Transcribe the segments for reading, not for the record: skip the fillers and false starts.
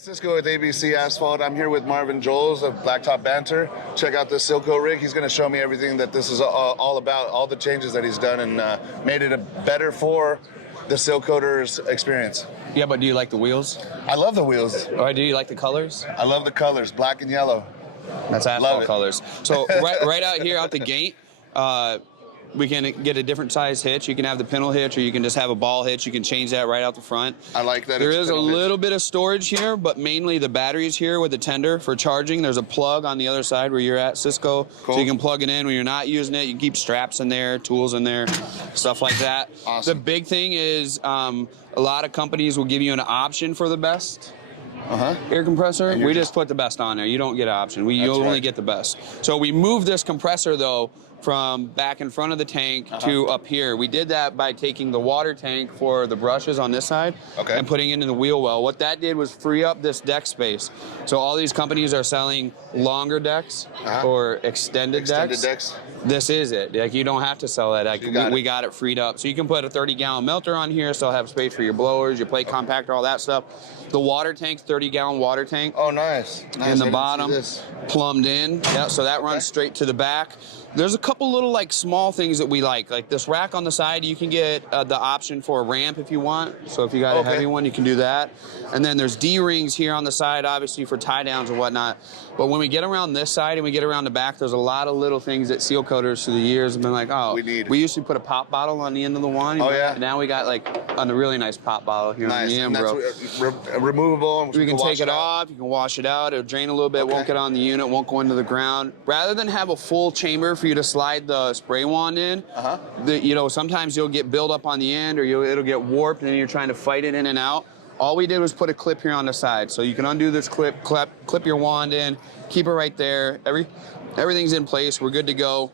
Cisco with ABC Asphalt. I'm here with Marvin Joles of Blacktop Banter. Check out this Sealcoat rig. He's going to show me everything that this is all about, all the changes that he's done, and made it better for the Sealcoaters experience. Yeah, but do you like the wheels? I love the wheels. Or do you like the colors? I love the colors, black and yellow. That's asphalt colors. So right out here out the gate, we can get a different size hitch. You can have the pintle hitch, or you can just have a ball hitch. You can change that right out the front. I like that. There is a little bit of storage here, but mainly the batteries here with the tender for charging. There's a plug on the other side where you're at, Cisco. Cool. So you can plug it in when you're not using it. You can keep straps in there, tools in there, stuff like that. Awesome. The big thing is a lot of companies will give you an option for the best. Air compressor, we just put the best on there. You don't get an option. You only get the best. So we moved this compressor, though, from back in front of the tank to up here. We did that by taking the water tank for the brushes on this side and putting it in the wheel well. What that did was free up this deck space. So all these companies are selling longer decks or extended decks. This is it. Like, you don't have to sell that. Like, we got it freed up. So you can put a 30-gallon melter on here, still have space for your blowers, your plate compactor, all that stuff. The water tank, 30-gallon water tank. Oh, nice. In the bottom, plumbed in. Yeah, so that runs straight to the back. There's a couple little small things that we like this rack on the side. You can get the option for a ramp if you want. So if you got a heavy one, you can do that. And then there's D-rings here on the side, obviously for tie downs and whatnot. But when we get around this side and we get around the back, there's a lot of little things that seal coaters through the years have been like, oh, we used to put a pop bottle on the end of the one. Now we got a really nice pop bottle here on the end, bro. Removable. You can take it off, you can wash it out, it'll drain a little bit, won't get on the unit, won't go into the ground. Rather than have a full chamber for you to slide the spray wand in, sometimes you'll get buildup on the end, or it'll get warped and then you're trying to fight it in and out. All we did was put a clip here on the side. So you can undo this clip your wand in, keep it right there. Everything's in place, we're good to go.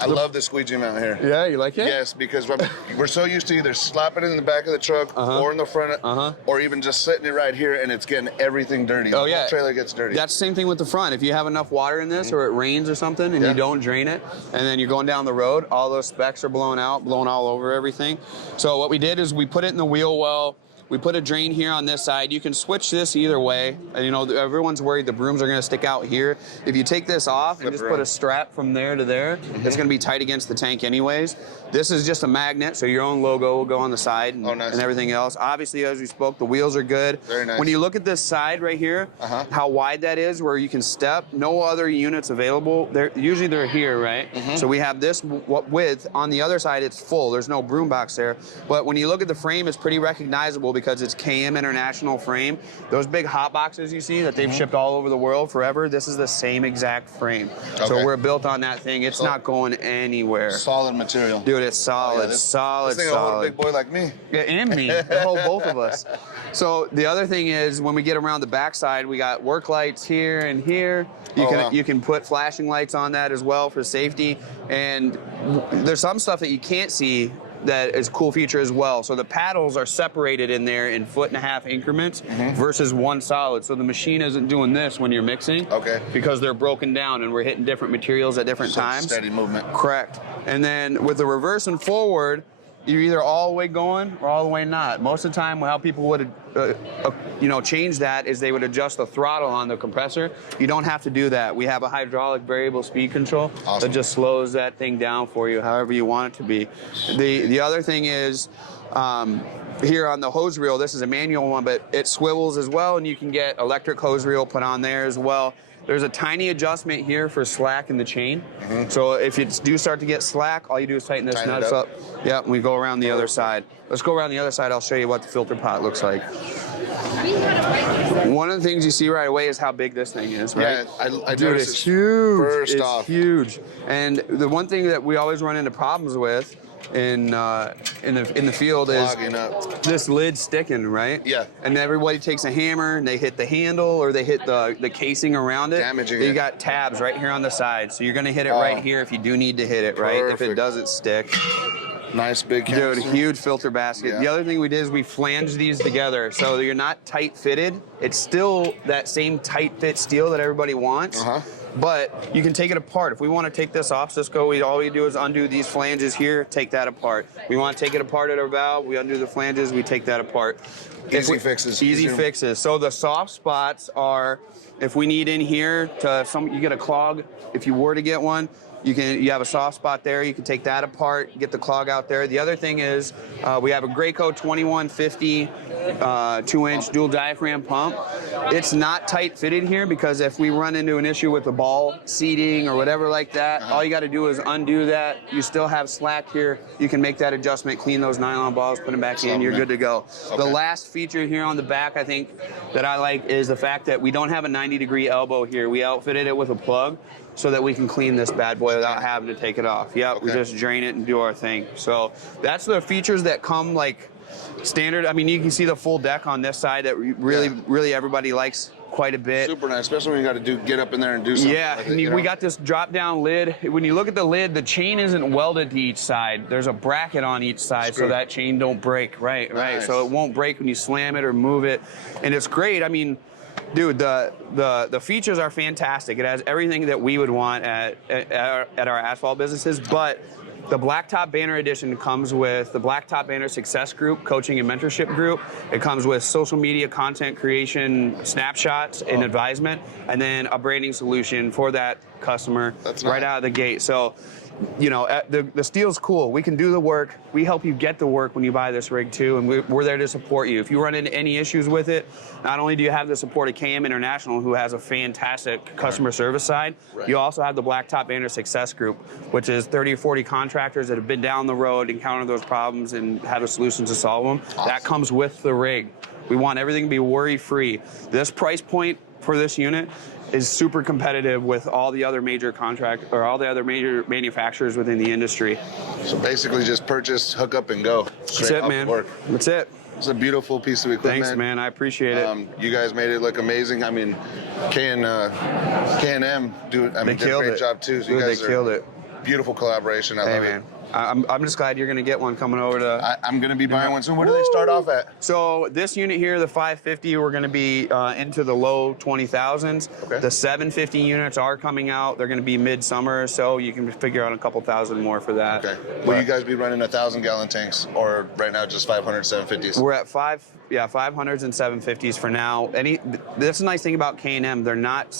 I love the squeegee mount here. Yeah, you like it? Yes, because we're so used to either slapping it in the back of the truck or in the front, or even just setting it right here and it's getting everything dirty. The whole trailer gets dirty. That's the same thing with the front. If you have enough water in this, or it rains or something, and you don't drain it, and then you're going down the road, all those specks are blowing all over everything. So what we did is we put it in the wheel well. We put a drain here on this side. You can switch this either way. And, everyone's worried the brooms are going to stick out here. If you take this off and just put a strap from there to there, it's going to be tight against the tank anyways. This is just a magnet, so your own logo will go on the side and everything else. Obviously, as we spoke, the wheels are good. Very nice. When you look at this side right here, how wide that is, where you can step, no other units available. Usually they're here, right? So we have this width. On the other side, it's full. There's no broom box there. But when you look at the frame, it's pretty recognizable because it's KM International frame. Those big hot boxes you see that they've shipped all over the world forever, this is the same exact frame. So we're built on that thing. It's not going anywhere. Solid material. Dude, it's solid, solid. This thing will hold a big boy like me. Yeah, and me. It'll hold both of us. So the other thing is, when we get around the backside, we got work lights here and here. You can put flashing lights on that as well for safety. And there's some stuff that you can't see that is a cool feature as well. So the paddles are separated in there in 1.5-foot increments versus one solid. So the machine isn't doing this when you're mixing because they're broken down and we're hitting different materials at different times. Steady movement. Correct. And then with the reverse and forward, you're either all the way going or all the way not. Most of the time, how people would change that is they would adjust the throttle on the compressor. You don't have to do that. We have a hydraulic variable speed control that just slows that thing down for you however you want it to be. The other thing is, here on the hose reel, this is a manual one, but it swivels as well, and you can get electric hose reel put on there as well. There's a tiny adjustment here for slack in the chain. So if you do start to get slack, all you do is tighten this nuts up. Yeah, and we go around the other side. Let's go around the other side. I'll show you what the filter pot looks like. One of the things you see right away is how big this thing is, right? Yeah, I Dude, it's huge. It's huge. And the one thing that we always run into problems with in the field is this lid sticking, right? Yeah. And everybody takes a hammer and they hit the handle or they hit the casing around it. Damaging You got tabs right here on the side, so you're gonna hit it right here if you do need to hit it, right? If it doesn't stick. Nice big Dude, huge filter basket. The other thing we did is we flanged these together, so you're not tight fitted. It's still that same tight fit steel that everybody wants. But you can take it apart. If we want to take this off, Cisco, all we do is undo these flanges here, take that apart. We want to take it apart at our valve, we undo the flanges, we take that apart. Easy fixes. Easy fixes. So the soft spots are, if we need in here you get a clog, if you were to get one, you have a soft spot there, you can take that apart, get the clog out there. The other thing is we have a Graco 2150 2-inch dual diaphragm pump. It's not tight fitted here because if we run into an issue with the ball seating or whatever like that, all you got to do is undo that. You still have slack here. You can make that adjustment, clean those nylon balls, put them back in, you're good to go. The last feature here on the back I think that I like is the fact that we don't have a 90-degree elbow here. We outfitted it with a plug so that we can clean this bad boy without having to take it off. Yep, we just drain it and do our thing. So that's the features that come like standard. I mean, you can see the full deck on this side that really everybody likes quite a bit. Super nice, especially when you got to get up in there and do something. Yeah, with it, we got this drop-down lid. When you look at the lid, the chain isn't welded to each side. There's a bracket on each side so that chain don't break. Right. So it won't break when you slam it or move it, and it's great. I mean, dude, the features are fantastic. It has everything that we would want at our asphalt businesses, but the Blacktop Banter Edition comes with the Blacktop Banter Success Group, coaching and mentorship group. It comes with social media content creation snapshots and advisement, and then a branding solution for that customer right out of the gate. So, you know, the steel's cool. We can do the work. We help you get the work when you buy this rig too, and we're there to support you. If you run into any issues with it, not only do you have the support of KM International, who has a fantastic customer service side, you also have the Blacktop Banter Success Group, which is 30 or 40 contractors that have been down the road, encountered those problems, and have a solution to solve them. That comes with the rig. We want everything to be worry-free. This price point for this unit is super competitive with all the other major all the other major manufacturers within the industry. So basically just purchase, hook up, and go. That's it, man. That's it. It's a beautiful piece of equipment. Thanks, man. I appreciate it. You guys made it look amazing. I mean, K&M did a great job too. So you guys killed it. Beautiful collaboration. I love it. I'm just glad you're going to get one coming over to... I'm going to be buying one soon. What do they start off at? So this unit here, the 550, we're going to be into the low 20,000s. Okay. The 750 units are coming out. They're going to be mid-summer, so you can figure out a couple thousand more for that. Okay. Will you guys be running 1,000-gallon tanks, or right now just 500 750s? We're at 500s and 750s for now. That's the nice thing about K&M. They're not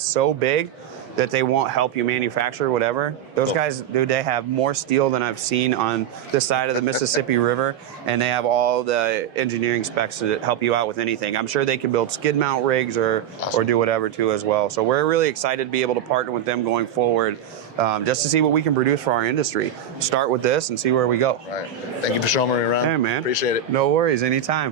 so big that they won't help you manufacture whatever. Those guys, dude, they have more steel than I've seen on this side of the Mississippi River, and they have all the engineering specs to help you out with anything. I'm sure they can build skid mount rigs or do whatever too as well. So we're really excited to be able to partner with them going forward, just to see what we can produce for our industry. Start with this and see where we go. All right. Thank you for showing me around. Hey, man. Appreciate it. No worries, anytime.